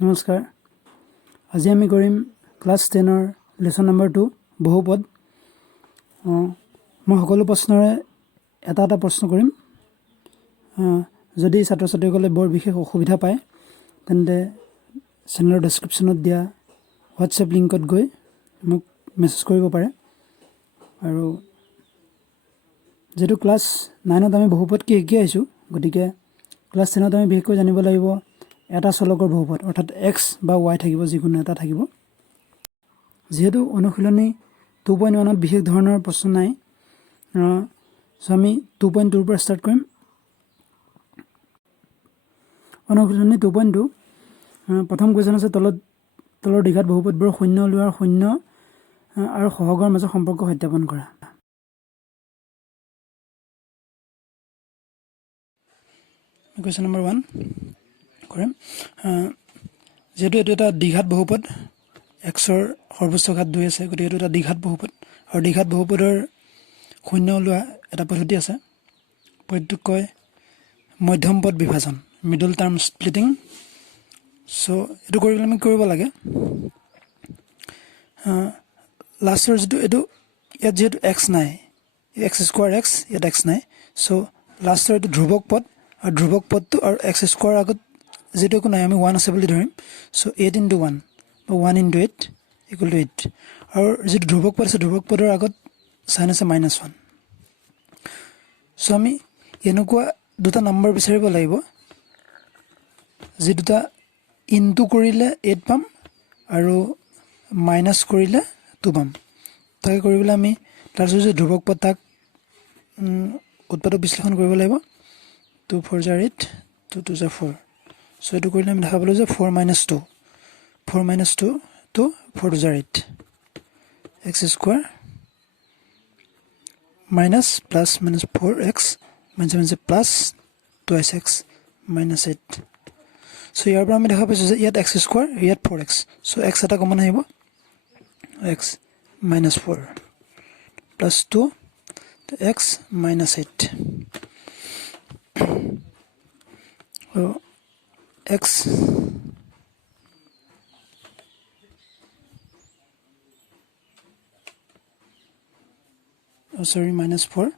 নমস্কাৰ আজি আমি কৰিম ক্লাছ 10ৰ লেসন নম্বৰ 2 বহুপদ মই সকলো প্ৰশ্নৰে এটা প্ৰশ্ন কৰিম যদি ছাত্ৰ ছাত্ৰীসকলে বৰ বিশেষ অসুবিধা পায় তেন্তে চেনেলৰ ডেসক্ৰিপচনত দিয়া হোৱাটছএপ লিংকত গৈ মোক মেছেজ কৰিব পাৰে আৰু যেটো ক্লাছ 9ত আমি বহুপদ কি শিকি আইছো গতিকে ক্লাছ 10ত আমি বিশেষকৈ জানিব লাগিব এটা চলকৰ বহুপদ অৰ্থাৎ x বা y থাকিব যিকোনো এটা থাকিব যেহেতু অনুশীলনী 2.1 ত বিশেষ ধৰণৰ প্ৰশ্ন নাই সো আমি 2.2 ৰ পৰা ষ্টাৰ্ট কৰিম অনুশীলনী 2.2 প্ৰথম কোৱেশ্চন আছে তলৰ দ্বিঘাত বহুপদবোৰ শূন্য লোৱাৰ শূন্য আৰু সহগৰ মাজৰ সম্পৰ্ক সত্যাপন কৰা কোৱেশ্চন নম্বৰ 1 কৰিম যেহেতু এটো এটা দ্বিঘাত বহুপদ x ৰ সৰ্বোচ্চ ঘাত 2 আছে গতিকে এটো এটা দ্বিঘাত বহুপদ আৰু দ্বিঘাত বহুপদৰ শূন্য লোৱা এটা পদ্ধতি আছে পদ্ধতিক কয় মধ্যম পদ বিভাজন মিডল টাৰ্ম স্প্লিটিং সো এটো কৰিবলৈ আমি কৰিব লাগে লাষ্টৰ যেটো এটো ইয়াত যেটো x নাই x স্কয়াৰ x ইয়াত x নাই সো লাষ্টৰ এটো ধ্ৰুবক পদ আৰু ধ্ৰুবক পদটো আৰু x স্কয়াৰ আগত যেটো কোনো আমি 1 আছে বুলি ধৰিম সো 8 into 1 বা 1 into 8 equal to 8 আৰু যেটো ধ্ৰুবক পদ আছে ধ্ৰুবক পদৰ আগত সাইন আছে -1 সো আমি এনেকুৱা দুটা নম্বৰ বিচাৰিব লাগিব যে দুটা ইনটু কৰিলে 8 পাম আৰু মাইনাস কৰিলে 2 পাম তাকে কৰিবলৈ আমি তাৰ যে ধ্ৰুবক পদ তাক উৎপাদক বিশ্লেষণ কৰিব লাগিব 2 4 8 2 2 4 সো এটো কৰিলে আমি দেখা পালো যে 4 - 2 4 - 2 to 4 to 8 x square minus plus minus 4x minus plus 2x minus 8 so ইয়াৰ পৰা আমি দেখা পাইছো যে ইয়াত x square ইয়াত 4x so x এটা কমন আহিব x minus 4 plus 2 to x minus 8 so x minus 4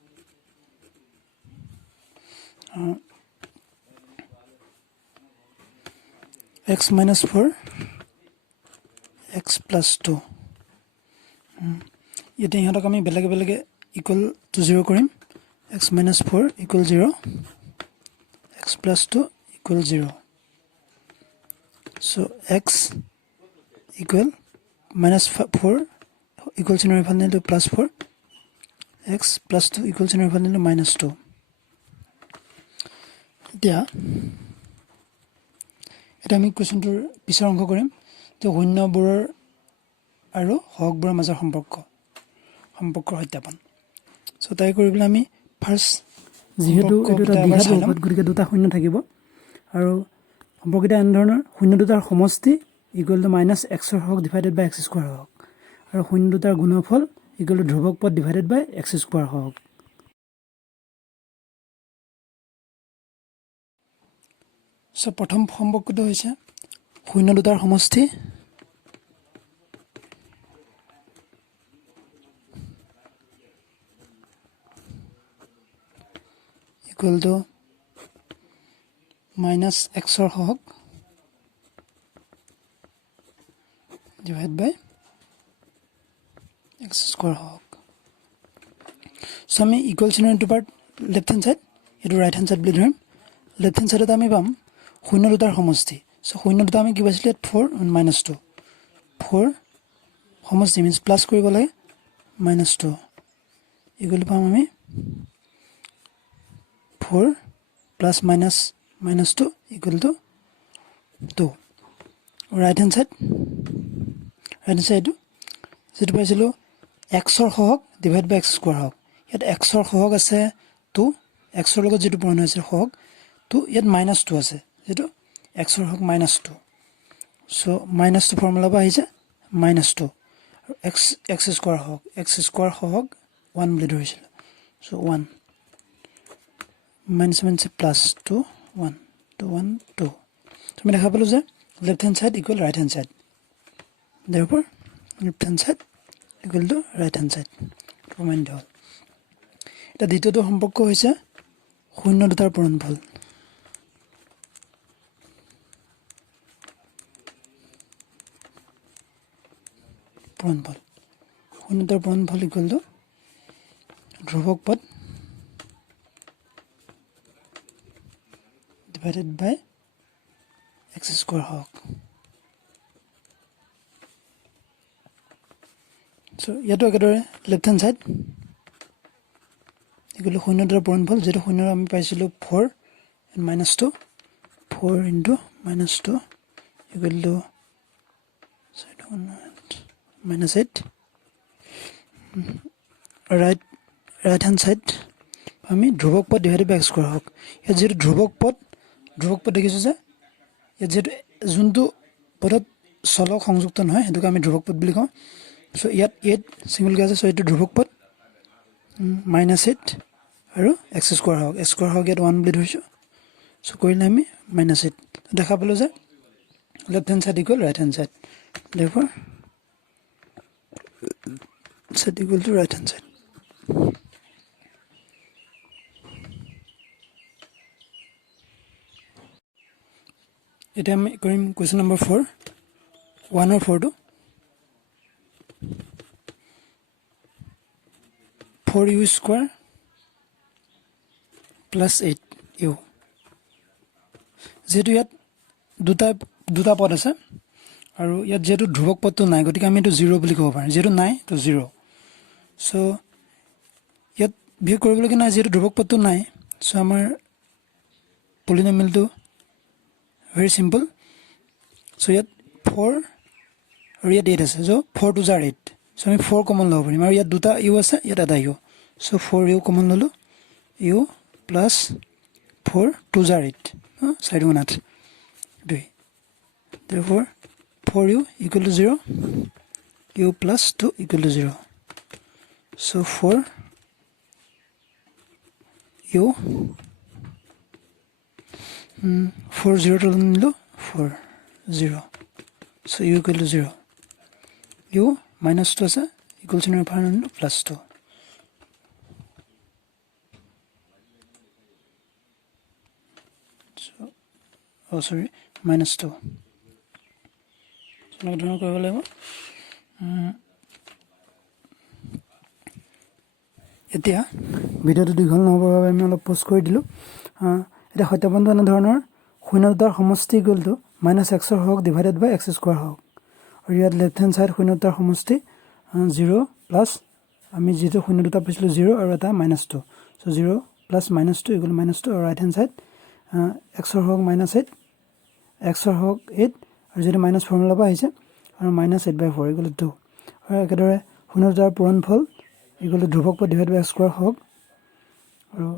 x minus 4 x plus 2 ইয়াতে ইহঁতক আমি বেলেগে equal to 0 কৰিম x minus 4 equal 0 x plus 2 equal 0 so x equal minus 4 equals to plus 4 x plus 2 equals to minus 2 এটা আমি কোৱেশ্চনটোৰ পিছৰ অংক কৰিম তো শূন্যবোৰৰ আৰু হৰবোৰৰ মাজৰ সম্পৰ্ক সত্যাপন সো তাই কৰিবলৈ আমি ফাৰ্স্ট যেহেতু এটা দ্বিঘাত বহুপদ গতিকে দুটা শূন্য থাকিব আৰু সম্পৰ্কটা এনে ধৰণৰ শূন্য দুটাৰ সমষ্টি ইকুৱেল টু -x ৰ হৰক ডিভাইডেড বাই x স্কয়াৰ হৰক আৰু শূন্য দুটাৰ গুণফল ইকুৱেল টু ধ্ৰুবক পদ ডিভাইডেড বাই x স্কয়াৰ হৰক সো প্ৰথম সম্পৰ্কটো হৈছে শূন্য দুটাৰ সমষ্টি ইকুৱেল টু -x ৰ হৰক divided by x square hog so আমি equal চিহ্নৰ into part left hand side এটো ৰাইট হ্যান্ড সাইড বুলি ধৰিম লেফট হ্যান্ড সাইডত আমি পাম শূন্য দুটাৰ সমষ্টি সো শূন্য দুটা আমি কি পাইছিলো 4 and -2 4 সমষ্টি মিন্স প্লাস কৰিব লাগে -2 ইকুৱেল পাম আমি 4 plus -2 equal to 2 right hand side যেটো পাইছিলো x ৰ হৰক ডিভাইড বাই x স্কয়াৰ হৰক ইয়াত x ৰ হৰক আছে 2 x ৰ লগত যেটো পূৰণ হৈছে হৰক 2 ইয়াত -2 আছে যেটো x ৰ হৰক -2 সো -2 ফৰ্মুলা পা আহিছে -2 আৰু x স্কয়াৰ হৰক 1 বুলি ধৰিছিল সো 1 -1 plus 2 1 2 1 2 তুমি দেখা পালো যে left hand side equal right hand side. Therefore, left hand side equal to right hand side. Remind all. এটা দ্বিতীয়টো সম্পৰ্ক হৈছে শূন্য দুটাৰ পূৰণফল। শূন্য দুটাৰ পূৰণফল ইকুৱেল টু ধ্ৰুৱক পদ divided by x square হওক। So ইয়াতো একেদৰে left hand side equal to শূন্য দুটাৰ পূৰণফল, যিটো শূন্য আমি পাইছিলোঁ 4 and -2, 4 into -2 equal to -8. right hand side আমি ধ্ৰুৱক পদ divided by x square হওক। ইয়াত যিহেতু ধ্ৰুৱক পদ দেখিছোঁ যে ইয়াত যিহেতু যোনটো পদত চলক সংযুক্ত নহয় সেইটোকে আমি ধ্ৰুৱক পদ বুলি কওঁ। চ' ইয়াত 8 ছিংগলকৈ আছে, চ' এইটো ধ্ৰুৱক পদ -8 আৰু x square হওক। x square হওক ইয়াত 1 বুলি ধৰিছোঁ। চ' কৰিলে আমি -8 দেখা পালোঁ যে left hand side equal right hand side. therefore side equal to right hand side. এতিয়া আমি কৰিম কুৱেশ্যন নম্বৰ 4, 1 আৰু 4 টো। 4u square plus 8u, যিহেতু ইয়াত দুটা পদ আছে আৰু ইয়াত যেহেতু ধ্ৰুৱক পদটো নাই গতিকে আমি এইটো 0 বুলি ক'ব পাৰিম। যেহেতু নাই তো 0। চ' ইয়াত বিয়োগ কৰিবলগীয়া নাই, যিহেতু ধ্ৰুৱক পদটো নাই। চ' আমাৰ পলিনমিয়েলটো ভেৰি চিম্পল। চ' ইয়াত 4 আৰু ইয়াত 8 আছে। চ' 4 2 are 8। চ' আমি 4 কমন ল'ব পাৰিম আৰু ইয়াত দুটা ইউ আছে, ইয়াত এটা ইউ। চ' 4u কমন ল'লোঁ, ইউ প্লাছ 4 2 are 8, 4 গুণ 8 2। therefore 4u equal to 0, u plus 2 equal to 0. So 4u 4 0 to 4 0. So u equal to 0. u minus 2 আছে equal to plus 2. So minus 2. So ধৰণৰ কৰিব লাগিব। এতিয়া ভিডিঅ'টো দীঘল নহ'বৰ বাবে আমি অলপ প'জ কৰি দিলোঁ। এতিয়া সত্যপনটো এনেধৰণৰ শূন্য দুটাৰ সমষ্টি ইকুৱেল টু -x হওক ডিভাইডেড বাই x স্কুৱাৰ হওক। আৰু ইয়াত লেফ্ট হেণ্ড চাইড শূন্য দুটাৰ সমষ্টি 0 প্লাছ আমি যিটো শূন্য দুটা পাইছিলোঁ 0 আৰু এটা -2। চ' 0 প্লাছ -2 ইকুৱেল -2 আৰু ৰাইট হেণ্ড চাইড x হওক -8, x হওক 8 আৰু যিটো মাইনাছ ফৰ্মুলা পৰা আহিছে আৰু -8/4 ইকুৱেল টু 2। আৰু একেদৰে শূন্য দুটাৰ পূৰণফল ইকুৱেল টু ধ্ৰুৱক পদ ডিভাইড বাই x স্কুৱাৰ হওক। আৰু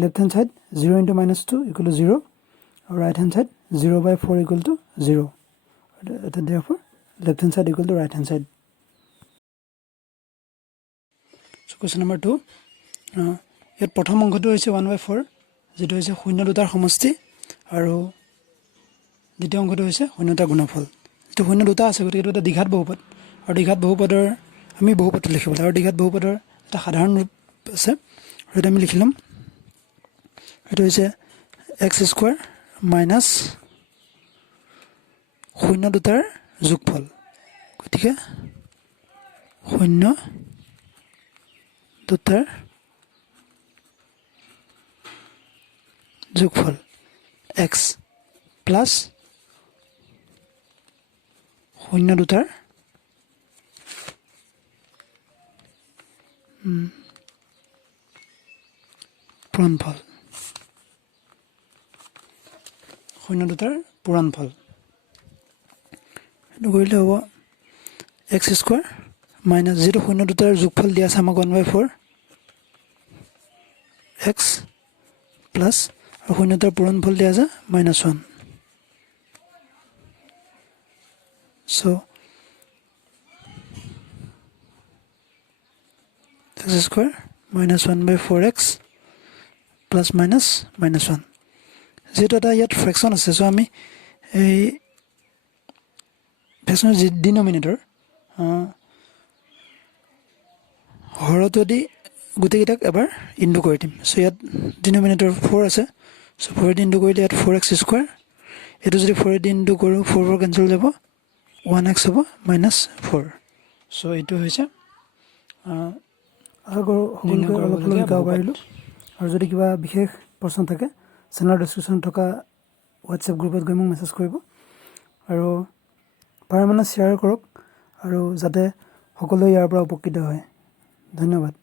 left hand side 0 into -2 equal to 0 আৰু right hand side 0/4 equal to 0। এটা therefore left hand side equal to right hand side. Question number 2, ইয়াত প্ৰথম অংশটো হৈছে 1/4, যিটো হৈছে শূন্য দুটাৰ সমষ্টি, আৰু দ্বিতীয় অংশটো হৈছে শূন্য দুটাৰ গুণফল। যিটো শূন্য দুটা আছে গতিকে এইটো এটা দ্বিঘাত বহুপদ, আৰু দ্বিঘাত বহুপদৰ আমি বহুপদটো লিখিব লাগে। আৰু দ্বিঘাত বহুপদৰ এটা সাধাৰণ ৰূপ আছে, আৰু সেইটো আমি লিখি ল'ম। সেইটো হৈছে x স্কুৱাৰ মাইনাছ শূন্য দুটাৰ যোগফল। গতিকে শূন্য দুটাৰ যোগফল x প্লাছ শূন্য দুটাৰ পূৰণফল। শূন্য দুটাৰ পূৰণফল সেইটো কৰিলে হ'ব x স্কুৱাৰ মাইনাছ, যিটো শূন্য দুটাৰ যোগফল দিয়া আছে আমাক 1/4 x প্লাছ আৰু শূন্য দুটাৰ পূৰণফল দিয়া আছে -1। চ' x square minus 1/4x plus minus -1। যিহেতু এটা ইয়াত ফ্ৰেকশ্যন আছে, চ' আমি এই ফ্ৰেকশ্যনৰ ডিনমিনেটৰ হৰতো দি গোটেইকেইটাক এবাৰ ইনটু কৰি দিম চ' ইয়াত ডিনমিনেটৰ 4 আছে চ' 4 দি ইনটু কৰিলে ইয়াত 4x স্কুৱাৰ এইটো যদি 4 দি ইনটু কৰোঁ 4 কেঞ্চেল যাব 1x হ'ব -4 চ' এইটো হৈছে আশা কৰোঁ সকলোকে অলপ অলপ শিকাব পাৰিলোঁ আৰু যদি কিবা বিশেষ প্ৰশ্ন থাকে চেনেলৰ ডেছক্ৰিপশ্যনত থকা হোৱাটছএপ গ্ৰুপত গৈ মোক মেছেজ কৰিব আৰু পাৰে মানে শ্বেয়াৰ কৰক আৰু যাতে সকলোৱে ইয়াৰ পৰা উপকৃত হয় ধন্যবাদ